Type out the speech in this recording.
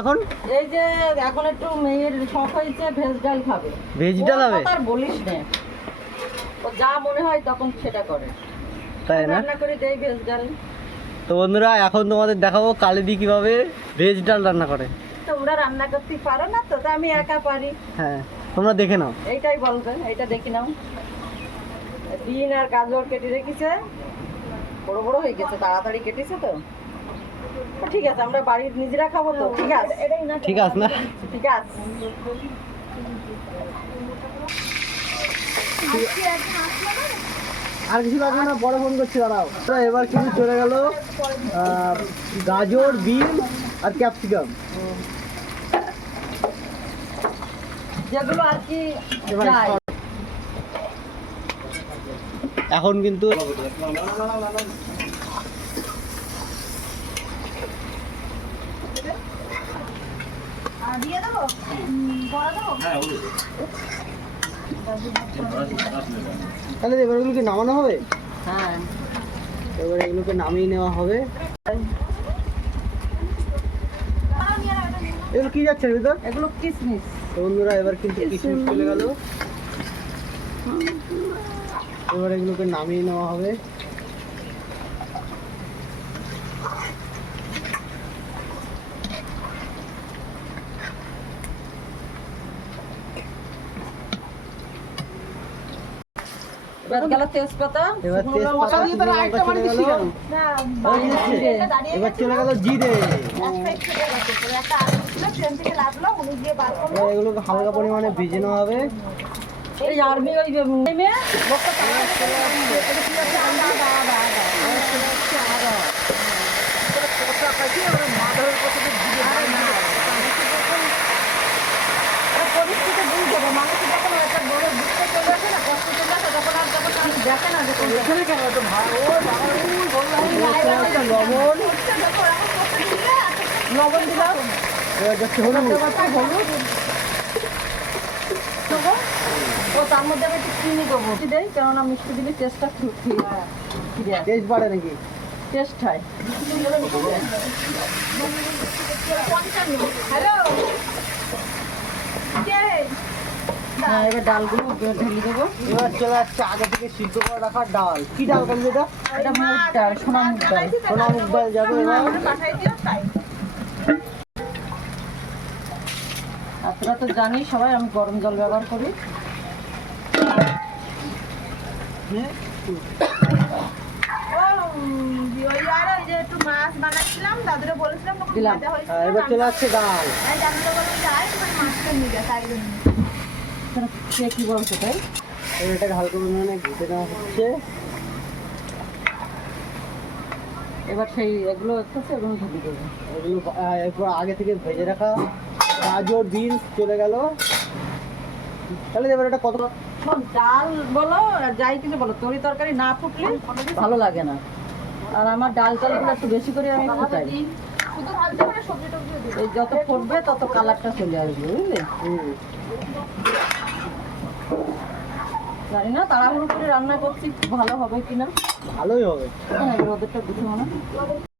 এখন? এই যে এখন একটু মেয়ের শখ হয়েছে ভেজ ডাল খাবে। ভেজ ডাল হবে? আর বলিস না। ও যা মনে হয় তখন সেটা করে। তাই না? রান্না করে দেই ভেজ ডাল। তো বন্ধুরা এখন তোমাদের দেখাবো কালিদি কীভাবে ভেজ ডাল রান্না করে। তোমরা রান্না করতে পারো না তো আমি একা পারি। হ্যাঁ তোমরা দেখে নাও। এইটাই বলবে এইটা দেখি নাও। বিন আর গাজর কেটে রেখেছে। বড় বড় হয়ে গেছে তাড়াতাড়ি কেটেছে তো। ঠিক আছে আমরা বাড়ির নিজেরা খাব তো ঠিক আছে। ঠিক আছে না ঠিক আছে। আর কিছু লাগবে না বড় ফোন করছি দাঁড়াও। তো এবার কিন্তু চলে গেল গাজর বিন আর ক্যাপসিকাম। যেগুলো আর কি এবার যায়। start। এখন কিন্তু তাহলে এবার এগুলোকে নামানো হবে? হ্যাঁ। এবার এগুলোকে নামিয়ে নেওয়া হবে। এগুলো কি যাচ্ছে ভিতর? এগুলো কিসমিস। বন্ধুরা এবার কিন্তু কিশমিশ চলে গেল। এবার এগুলোকে নামিয়ে নেওয়া হবে। এবার গেল তেজপাতা। এবার তেজপাতা লঙ্কা। শুকনো লঙ্কা চলে গেল। ওই দিচ্ছে। এবার চলে গেল জিরে। এবার হালকা পরিমাণে ভেজে নেওয়া হবে। এই আর্মি ওই পরিস্থিতি বুঝতে হবে মানুষ যখন একটা বড় দুঃখ চলে আসে না কষ্ট চলে আসে তখন আর তখন আর দেখে না যে কোন এখানে কেন এত ভালো লবণ লবণ দিলাম হলুদ ও তার মধ্যে আমি একটু চিনি দেবো দেই কেননা মিষ্টি দিলে টেস্টটা টেস্ট বাড়ে নাকি টেস্ট হয় হ্যাঁ এবার ডালগুলো দেবো। এবার চলে আগে থেকে সিদ্ধ করে রাখা ডাল। ডাল আপনারা তো জানি সবাই, আমি গরম জল ব্যবহার করি। হ্যাঁ? আর এবার চলে আসছে ডাল। এখানে কে কি বলছে তাই? এবার এটাকে হালকা পরিমাণে ঘুটে নেওয়া হচ্ছে। এবার সেই এগুলো একটু এগুলো ঢেলে দেবো। এগুলো এরপর আগে থেকে ভেজে রাখা গাজর বিনস চলে গেল। তাহলে এবার এটা কত ডাল বলো যাই কিছু বলো তরি তরকারি না ফুটলে ভালো লাগে না। আর আমার ডাল টালগুলো একটু বেশি করে আমি ফুটাই। যত ফুটবে তত কালারটা চলে আসবে বুঝলে? জানি না তাড়াহুড়ো করে রান্না করছি ভালো হবে কিনা? ভালোই হবে। হ্যাঁ, এবার ওদেরটা বুঝে মনে